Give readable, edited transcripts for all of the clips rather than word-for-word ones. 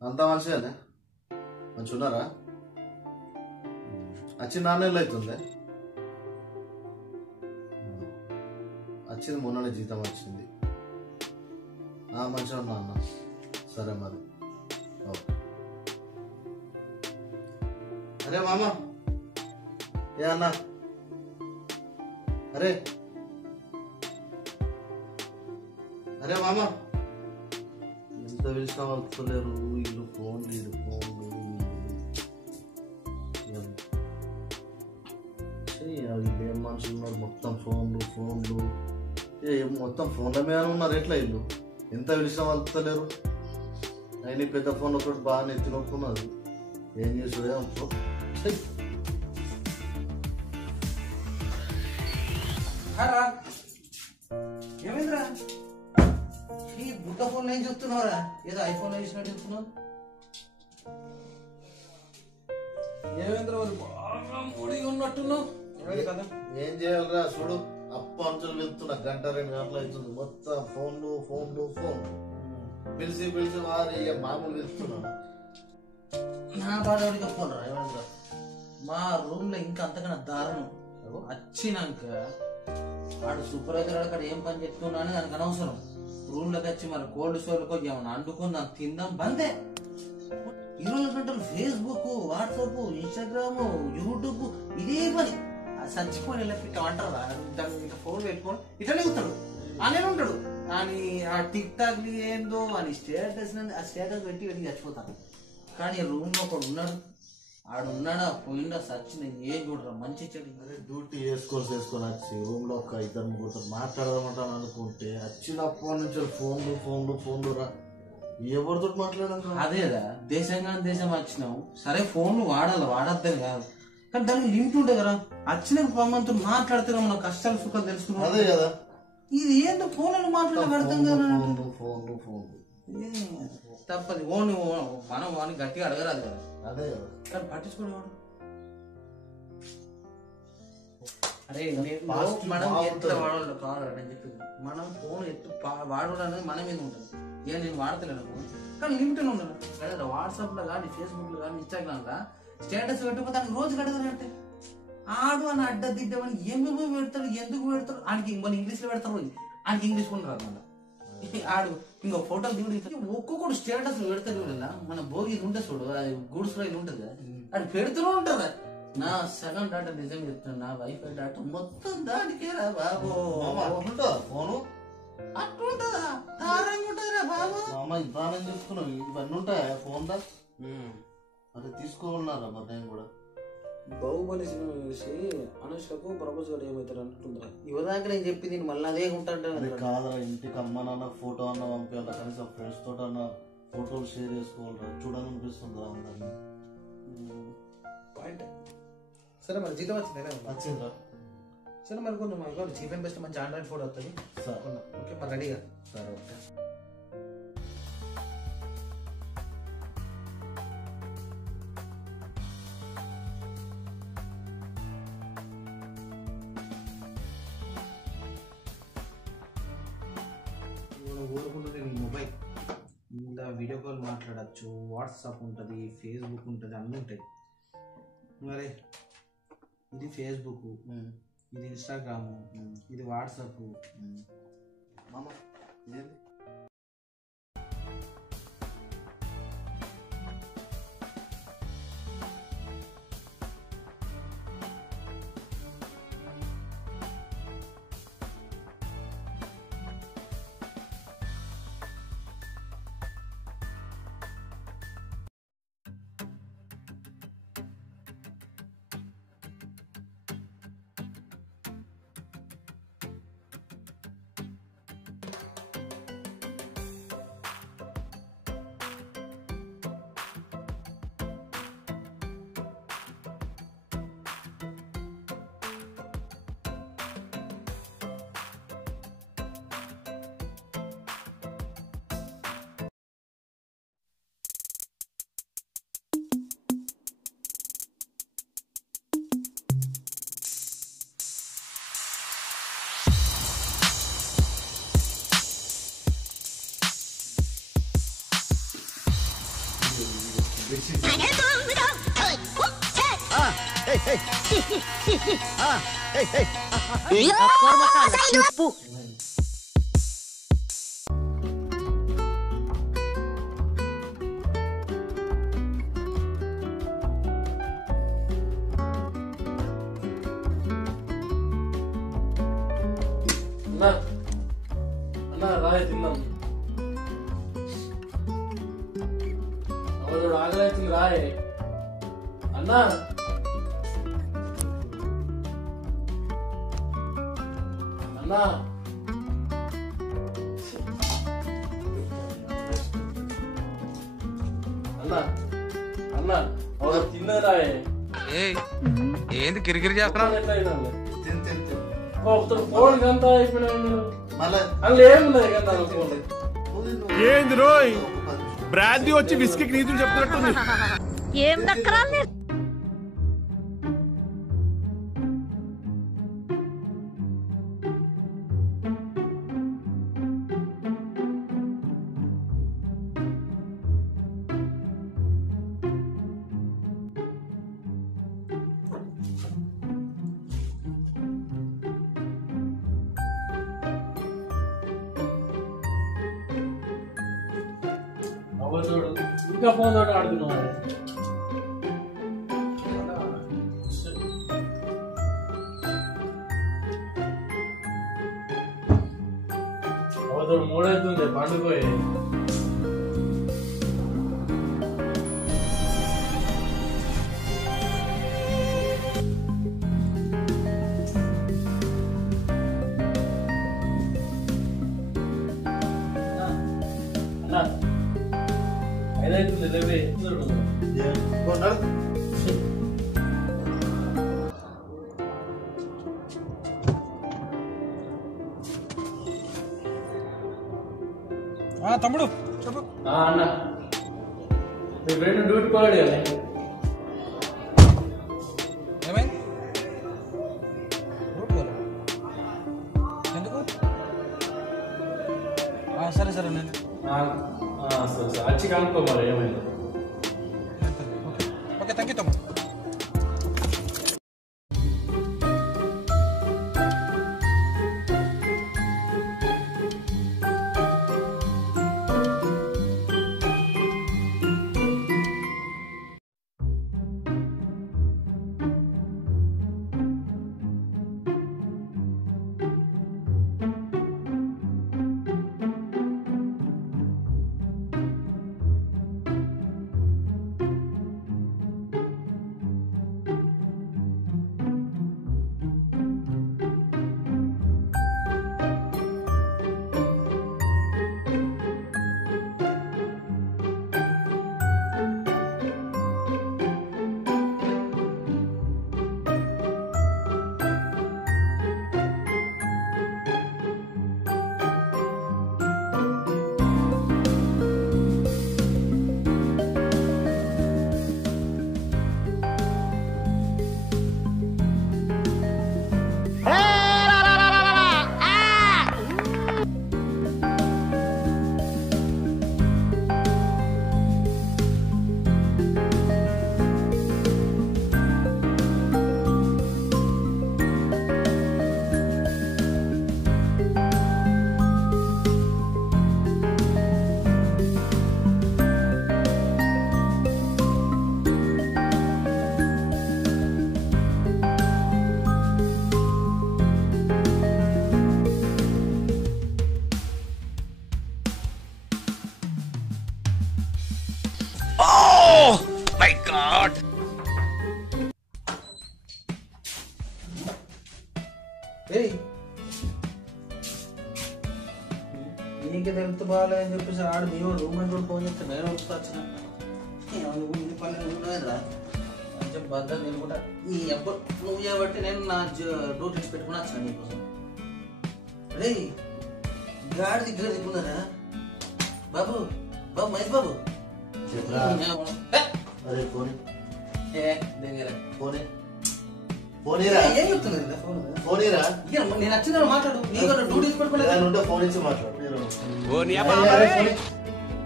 అంతా మంచిగానే మంచి ఉన్నారా? వచ్చి 4 నెలలు అవుతుంది. వచ్చింది మొన్ననే జీతం వచ్చింది. మంచిగా ఉన్నా అన్న. సరే మరి. అరే మామ ఏ అన్న అరే అరే మామ ఎంత పిలిచినా వస్తలేరు. వీళ్ళు ఫోన్లు ఏం మనుషులు ఉన్నారు. మొత్తం ఫోన్లు మొత్తం ఫోన్ల మీద ఉన్నారు. ఎట్లా ఇల్లు ఎంత పిలిచినా వస్తలేరు. అయినా పెద్ద ఫోన్ ఒకటి బాగా ఎత్తి నొక్కున్నది. ఏం చేసుడే అనుకో. ఏమైందిరా ఈ బుట్ట ఫోన్ ఏం చెప్తున్నావురా? ఏదో ఐఫోన్ వేసినట్టు చెప్తున్నావు. ఏమైందిరా వాళ్ళు బాగా మూడిగా ఉన్నట్టున్నావు. ఏం చేయాలరా చూడు. అంచులు వెళ్తున్నా 1-2 గంటలు అవుతుంది. మొత్తం ఫోన్లు పిలిచి వారి మామూలు వెళ్తున్నా. నా బాధ ఫోన్ రా. ఏమైందిరా మా రూమ్ లో ఇంకా అంతకన్నా దారుణం. వచ్చినాక వాడు సూపర్వైజర్ అక్కడ ఏం పని చెప్తున్నా అని దానికి అనవసరం. రూమ్ లోకి వచ్చి మన కోల్డ్ స్టోర్లకు ఏమన్నా అండుకుందాం తిందాం బందే. 20 గంటలు ఫేస్బుక్, వాట్సాప్, ఇన్స్టాగ్రామ్, యూట్యూబ్ ఇదే పని. చచ్చిపోయి వెళ్ళి అంటారా దాన్ని ఇంకా ఫోన్ పెట్టుకొని ఇట్లనే ఉంటాడు. అనే ఉంటాడు అని ఆ టిక్ టాక్ ఏందో అని స్టేటస్ ఆ స్టేటస్ పెట్టి వెళ్ళి చచ్చిపోతాను. కానీ రూమ్ లో ఒకడు ఉన్నాడు. ఆడున్నాడా పోయిండా సచ్చిన ఏం చూడరా మంచి చెడు. అదే డ్యూటీ వేసుకొని వచ్చి రూమ్ లో ఒక 2-3 మాట్లాడదామంటాను అనుకుంటే వచ్చినప్పటి నుంచి ఫోన్లు రా. ఎవరితో మాట్లాడాలి? అదేదా దేశంగా దేశం వచ్చినావు. సరే ఫోన్లు వాడద్దని కాదు, కానీ దానికి లిమిట్ ఉంటుంది కదా. వచ్చిన మనతో మాట్లాడుతున్నా మన కష్టాలు సుఖాలు తెలుసుకున్నాం. అదే కదా ఇది ఏంటో ఫోన్లను మాట్లాడే అర్థం కదా. తప్పది. ఓన్ మనం వాడిని గట్టిగా అడగరాదు కదా. అదే కదా కానీ పట్టించుకోవాడు. అరే మనం ఎట్లా వాడాలి కావాలని చెప్పింది. మనం ఫోన్ వాడడం అనేది మన మీద ఉంటుంది. నేను వాడతలేను ఫోన్, కానీ లిమిట్ ఉండదు కదా. వాట్సాప్ లో కానీ ఫేస్బుక్ లో కానీ ఇన్స్టాగ్రామ్ లా స్టేటస్ పెట్టకపోతే రోజు గడగలంటే ఆడు అని అడ్డదిడ్డమని ఏమేమో పెడతాడు. ఎందుకు పెడతాడు? ఆయనకి మన ఇంగ్లీష్ లో పెడతారు. ఆయనకి ఇంగ్లీష్ కూడా రాదు. మళ్ళీ ఆడు ఇంకో ఫోటోలు దిగుడు ఒక్కొక్కడు స్టేటస్ పెడతాడు. కదా మన భోగి ఇది ఉంటుంది చూడు, గూడ్స్ ఇది ఉంటుంది కదా, అది పెడుతూనే ఉంటుందా. నా సగం డాటా నిజం చెప్తున్నా, నా వైఫై డాటా మొత్తం దానికే రా బాబు. ఫోను అట్లుంటదా? దారంగా ఉంటుందిరా బాబు. ఇవ్వాలని చూసుకున్నావు. ఇవన్నీ ఉంటాయా ఫోన్ దా? అరే తీసుకోవాలన్నారా మరి నేను కూడా. బాహుబలి సినిమా చూసి అనుష్కకు ప్రపోజ్ కూడా ఏమవుతారు అంటుందిరా. ఇవదాకా నేను చెప్పింది మళ్ళీ అదే ఉంటాడు కాదురా. ఇంటికి అమ్మ నాన్న ఫోటో అన్న పంపించాలి. కనీసం ఫ్రెండ్స్ తోట అన్న ఫోటోలు షేర్ చేసుకోవాలరా. చూడాలనిపిస్తుందిరా అందరినీ. పాయింట్. సరే మరి జీతం వచ్చిందిరా. సరే మరి కొంచెం చీప్ అండ్ బెస్ట్ మంచి ఆండ్రాయిడ్ ఫోన్ వస్తుంది. ఓకే మరి రెడీగా. సరే ఓకే. ఊరుకుంటుంది నీ మొబైల్. ఇంత వీడియో కాల్ మాట్లాడచ్చు, వాట్సాప్ ఉంటుంది, ఫేస్బుక్ ఉంటుంది, అన్నీ ఉంటాయి. మరి ఇది ఫేస్బుక్, ఇది ఇన్స్టాగ్రాము, ఇది వాట్సాప్. మామ ఇదేంటి? చెప్పు అన్నా రాయ తిన్నాం అవడు ఆగలైతుంది రాయే అన్నా అన్నా అన్నా అన్నా అవడు తిన్నా రాయే ఏంది కిరికిరి చేస్తున్నావు ఎట్లా అయినా తిని తిని తిని ఒకటి ఫోన్ గంట అయిపోయినా మళ్ళా అందులో ఏమున్నది గంట ఫోన్ ఏంది రోయ్ బ్రాందీ వచ్చి విస్కీకి నీతులు చెప్తున్నట్టుంది. ఏం దక్కరాలు చూడు ఇంకా ఫోన్ తోటి ఆడుతున్నావు అవతోడు మూడైతుంది పండుకోయి అన్నా ఐదైతుంది లేవే కొన్నాడు తమ్ముడు చెప్పు. అన్న మీ ఫ్రెండ్ డ్యూటీ పోయాడు కదా ఏమైంది ఎందుకు సరే సరే నేను సరే సరే వచ్చి కనుక్కో మరి ఏమైంది ఓకే థ్యాంక్ యూ తమ్ముడు. నీకే హెల్త్ బాగాలేదని చెప్పేసి ఆడు మీ రూమ్ అని కూడా ఫోన్ చేస్తే నేను వస్తా వచ్చిన నువ్వు ఇంటి పని నువ్వురా కొంచెం భద్రత నేను కూడా నీ ఎప్పుడు నువ్వు చేయబట్టి నేను నా డ్యూటీస్ పెట్టుకుని వచ్చాను నీకోసం రే గాడి దగ్గర దిగున్నారా బాబు బాబు మహేష్ బాబు అరే ఫోన్ దగ్గర ఫోనే ఫోనేరా ఏం చెప్తున్నా ఫోన్ ఫోనేరా నేను వచ్చిన మాట్లాడు నీకు డ్యూటీస్ పెట్టుకున్నా ఫోన్ ఇచ్చి మాట్లాడు ఓ నీ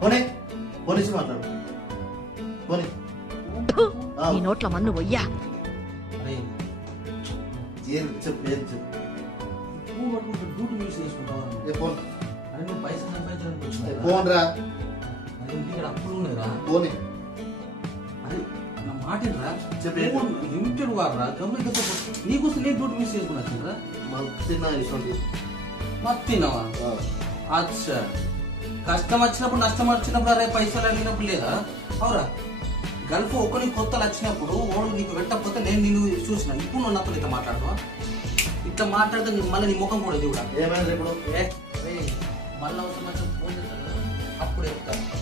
ఫోనే ఫోన్ ఇచ్చి మాట్లాడు పోనీ నీ నోట్ల మన్ను వయ్యా అరే ఏం చెప్పు ఏం చెప్పు నువ్వు పట్టుకుంటే డ్యూటీ యూస్ చేసుకుంటావా పోనీ అరే నువ్వు పైసలు సంపాదించడానికి వచ్చినావు పోన్రా అరే ఇంటికి అప్పులు ఉన్నాయిరా పోనీ అరే నా మాట ఏంట్రా చెప్పే లిమిటెడ్ వాడరా గమనిక నీకోసం నేను డ్యూటీ యూస్ చేసుకున్నా తిన్నా ఇటువంటి మాకు తిన్నావా అచ్చా కష్టం వచ్చినప్పుడు నష్టం వచ్చినప్పుడు అరే పైసలు అడిగినప్పుడు లేదా అవురా గల్ఫ్ ఒకరికి కొత్తలు వచ్చినప్పుడు ఓడు నీకు పెట్టకపోతే నేను నిన్ను చూసిన ఇప్పుడు నువ్వు నాతో ఇట్లా మాట్లాడవా ఇట్లా మాట్లాడితే మళ్ళీ నీ ముఖం కూడా చూడ ఏమైంది ఇప్పుడు మళ్ళీ అవసరం వచ్చిన ఫోన్ చేస్తాను అప్పుడు చెప్తాను